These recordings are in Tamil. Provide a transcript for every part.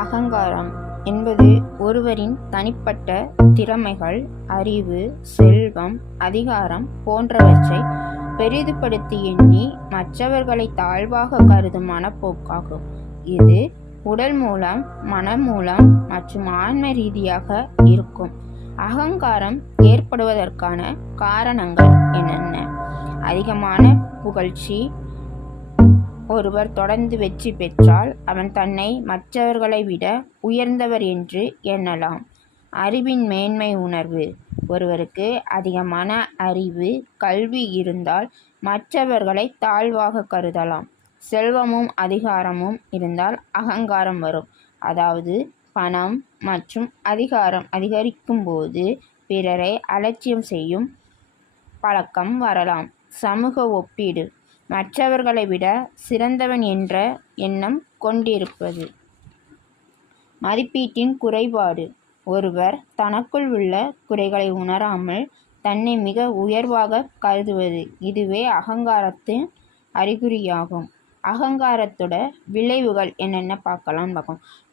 அகங்காரம் என்பது ஒருவரின் தனிப்பட்ட திறமைகள், அறிவு, செல்வம், அதிகாரம் போன்றவற்றை பெரிதுபடுத்தி எண்ணி மற்றவர்களை தாழ்வாக கருதும் மனப்போக்காகும். இது உடல் மூலம், மனம் மூலம் மற்றும் ஆன்ம ரீதியாக இருக்கும். அகங்காரம் ஏற்படுவதற்கான காரணங்கள் என்னென்ன? அதிகமான புகழ்ச்சி. ஒருவர் தொடர்ந்து வெற்றி பெற்றால் அவன் தன்னை மற்றவர்களை விட உயர்ந்தவர் என்று எண்ணலாம். அறிவின் மேன்மை உணர்வு. ஒருவருக்கு அதிகமான அறிவு, கல்வி இருந்தால் மற்றவர்களை தாழ்வாக கருதலாம். செல்வமும் அதிகாரமும் இருந்தால் அகங்காரம் வரும். அதாவது பணம் மற்றும் அதிகாரம் அதிகரிக்கும் போது பிறரை அலட்சியம் செய்யும் பழக்கம் வரலாம். சமூக ஒப்பீடு. மற்றவர்களை விட சிறந்தவன் என்ற எண்ணம் கொண்டிருப்பது. மதிப்பீட்டின் குறைபாடு. ஒருவர் தனக்குள் உள்ள குறைகளை உணராமல் தன்னை மிக உயர்வாக கருதுவது. இதுவே அகங்காரத்தின் அறிகுறியாகும். அகங்காரத்தோட விளைவுகள் என்னென்ன பார்க்கலாம்.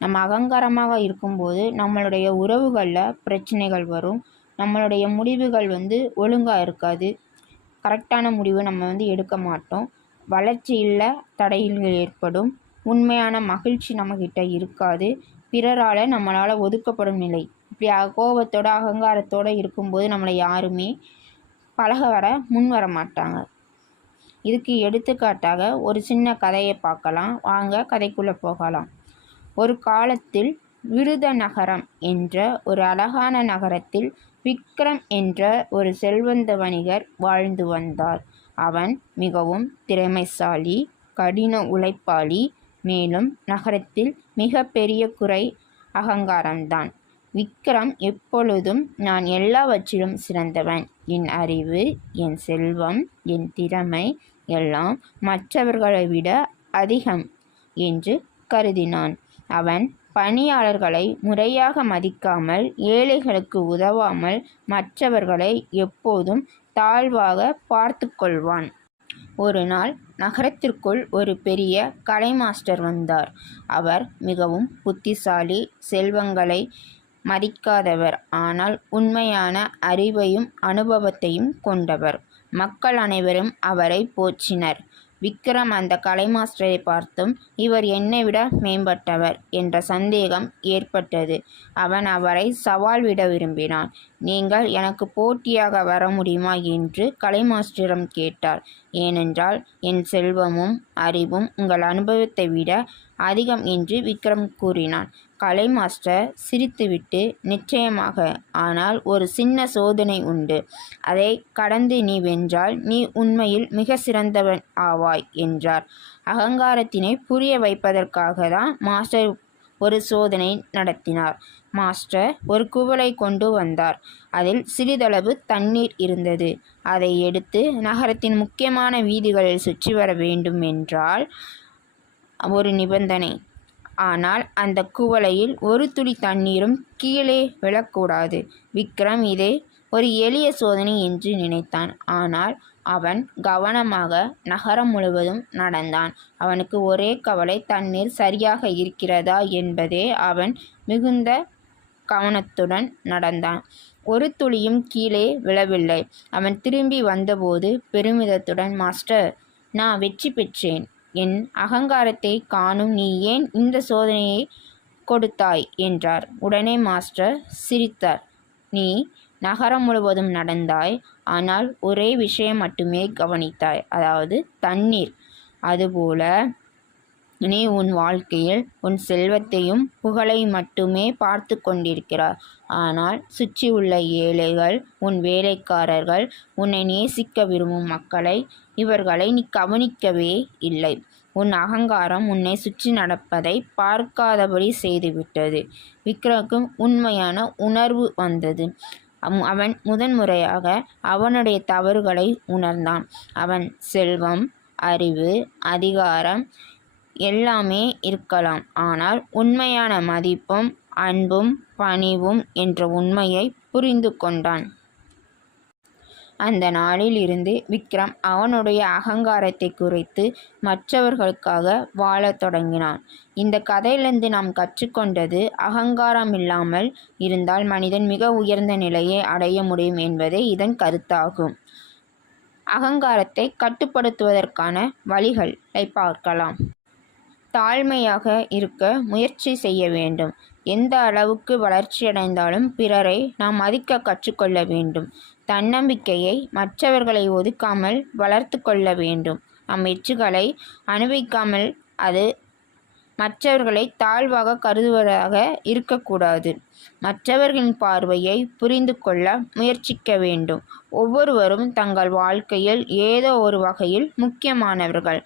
நம்ம அகங்காரமாக இருக்கும்போது நம்மளுடைய உறவுகளில் பிரச்சனைகள் வரும். நம்மளுடைய முடிவுகள் ஒழுங்காக இருக்காது. கரெக்டான முடிவு நம்ம எடுக்க மாட்டோம். வளர்ச்சியில் தடைகள் ஏற்படும். உண்மையான மகிழ்ச்சி நம்மக்கிட்ட இருக்காது. பிறரால் நம்மளால் ஒதுக்கப்படும் நிலை. இப்படி கோபத்தோட அகங்காரத்தோடு இருக்கும்போது நம்மளை யாருமே பழக வர முன் வர மாட்டாங்க. இதுக்கு எடுத்துக்காட்டாக ஒரு சின்ன கதையை பார்க்கலாம். வாங்க கதைக்குள்ளே போகலாம். ஒரு காலத்தில் விருதநகரம் என்ற ஒரு அழகான நகரத்தில் விக்ரம் என்ற ஒரு செல்வந்த வணிகர் வாழ்ந்து வந்தார். அவன் மிகவும் திறமைசாலி, கடின உழைப்பாளி. மேலும் நகரத்தில் மிக பெரிய குறை அகங்காரம்தான். விக்ரம் எப்பொழுதும் நான் எல்லாவற்றிலும் சிறந்தவன், என் அறிவு, என் செல்வம், என் திறமை எல்லாம் மற்றவர்களை விட அதிகம் என்று கருதினான். அவன் பணியாளர்களை முறையாக மதிக்காமல், ஏழைகளுக்கு உதவாமல் மற்றவர்களை எப்போதும் தாழ்வாக பார்த்து கொள்வான். ஒரு நாள் நகரத்திற்குள் ஒரு பெரிய கலை மாஸ்டர் வந்தார். அவர் மிகவும் புத்திசாலி, செல்வங்களை மதிக்காதவர், ஆனால் உண்மையான அறிவையும் அனுபவத்தையும் கொண்டவர். மக்கள் அனைவரும் அவரை போற்றினர். விக்ரம் அந்த கலை மாஸ்டரை பார்த்தும் இவர் என்னை விட மேம்பட்டவர் என்ற சந்தேகம் ஏற்பட்டது. அவன் அவரை சவால் விட விரும்பினான். நீங்கள் எனக்கு போட்டியாக வர முடியுமா என்று கலை மாஸ்டரிடம் கேட்டார். ஏனென்றால் என் செல்வமும் அறிவும் உங்கள் அனுபவத்தை விட அதிகம் என்று விக்ரம் கூறினான். கலை மாஸ்டர் சிரித்துவிட்டு, நிச்சயமாக, ஆனால் ஒரு சின்ன சோதனை உண்டு. அதை கடந்து நீ வென்றால் நீ உண்மையில் மிக சிறந்தவன் ஆவாய் என்றார். அகங்காரத்தினை புரிய வைப்பதற்காக தான் மாஸ்டர் ஒரு சோதனை நடத்தினார். மாஸ்டர் ஒரு குவளை கொண்டு வந்தார். அதில் சிறிதளவு தண்ணீர் இருந்தது. அதை எடுத்து நகரத்தின் முக்கியமான வீதிகளில் சுற்றி வர வேண்டும் என்றால் ஒரு நிபந்தனை. ஆனால் அந்த குவளையில் ஒரு துளி தண்ணீரும் கீழே விழக்கூடாது. விக்ரம் இதை ஒரு எளிய சோதனை என்று நினைத்தான். ஆனால் அவன் கவனமாக நகரம் முழுவதும் நடந்தான். அவனுக்கு ஒரே கவலை, தண்ணீர் சரியாக இருக்கிறதா என்பதே. அவன் மிகுந்த கவனத்துடன் நடந்தான். ஒரு துளியும் கீழே விழவில்லை. அவன் திரும்பி வந்தபோது பெருமிதத்துடன், மாஸ்டர், நான் வெற்றி பெற்றேன். என் அகங்காரத்தை காணும் நீ ஏன் இந்த சோதனையை கொடுத்தாய் என்றார். உடனே மாஸ்டர் சிரித்தார். நீ நகரம் முழுவதும் நடந்தாய், ஆனால் ஒரே விஷயம் மட்டுமே கவனித்தாய், அதாவது தண்ணீர். அதுபோல நீ உன் வாழ்க்கையில் உன் செல்வத்தையும் புகழை மட்டுமே பார்த்து கொண்டிருக்கிறாய். ஆனால் சுற்றி உள்ள ஏழைகள், உன் வேலைக்காரர்கள், உன்னை நேசிக்க விரும்பும் மக்களை, இவர்களை நீ கவனிக்கவே இல்லை. உன் அகங்காரம் உன்னை சுற்றி நடப்பதை பார்க்காதபடி செய்துவிட்டது. விக்ரமுக்கு உண்மையான உணர்வு வந்தது. அவன் முதன்முறையாக அவனுடைய தவறுகளை உணர்ந்தான். அவன் செல்வம், அறிவு, அதிகாரம் எல்லாமே இருக்கலாம், ஆனால் உண்மையான மதிப்பும் அன்பும் பணிவும் என்ற உண்மையை புரிந்து கொண்டான். அந்த நாளில் இருந்து விக்ரம் அவனுடைய அகங்காரத்தை குறைத்து மற்றவர்களுக்காக வாழத் தொடங்கினான். இந்த கதையிலிருந்து நாம் கற்றுக்கொண்டது, அகங்காரம் இல்லாமல் இருந்தால் மனிதன் மிக உயர்ந்த நிலையை அடைய முடியும் என்பதே இதன் கருத்தாகும். அகங்காரத்தை கட்டுப்படுத்துவதற்கான வழிகளை பார்க்கலாம். தாழ்மையாக இருக்க முயற்சி செய்ய வேண்டும். எந்த அளவுக்கு வளர்ச்சியடைந்தாலும் பிறரை நாம் மதிக்க கற்றுக்கொள்ள வேண்டும். தன்னம்பிக்கையை மற்றவர்களை ஒதுக்காமல் வளர்த்து கொள்ள வேண்டும். நம் வெற்றிகளை அனுபவிக்காமல் அது மற்றவர்களை தாழ்வாக கருதுவதாக இருக்கக்கூடாது. மற்றவர்களின் பார்வையை புரிந்து கொள்ள முயற்சிக்க வேண்டும். ஒவ்வொருவரும் தங்கள் வாழ்க்கையில் ஏதோ ஒரு வகையில் முக்கியமானவர்கள்.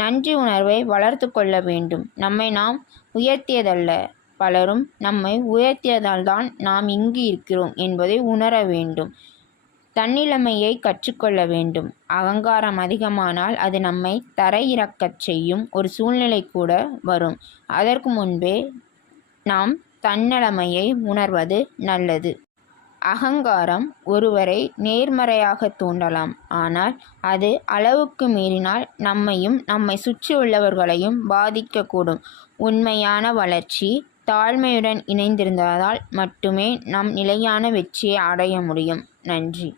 நன்றி உணர்வை வளர்த்து கொள்ள வேண்டும். நம்மை நாம் உயர்த்தியதல்ல, பலரும் நம்மை உயர்த்தியதால்தான் நாம் இங்கு இருக்கிறோம் என்பதை உணர வேண்டும். தன்னிலைமையை கற்றுக்கொள்ள வேண்டும். அகங்காரம் அதிகமானால் அது நம்மை தரையிறக்கச் செய்யும் ஒரு சூழ்நிலை கூட வரும். அதற்கு முன்பே நாம் தன்னலமையை உணர்வது நல்லது. அகங்காரம் ஒருவரை நேர்மறையாக தூண்டலாம், ஆனால் அது அளவுக்கு மீறினால் நம்மையும் நம்மை சுற்றியுள்ளவர்களையும் பாதிக்கக்கூடும். உண்மையான வளர்ச்சி தாழ்மையுடன் இணைந்திருந்ததால் மட்டுமே நாம் நிலையான வெற்றியை அடைய முடியும். நன்றி.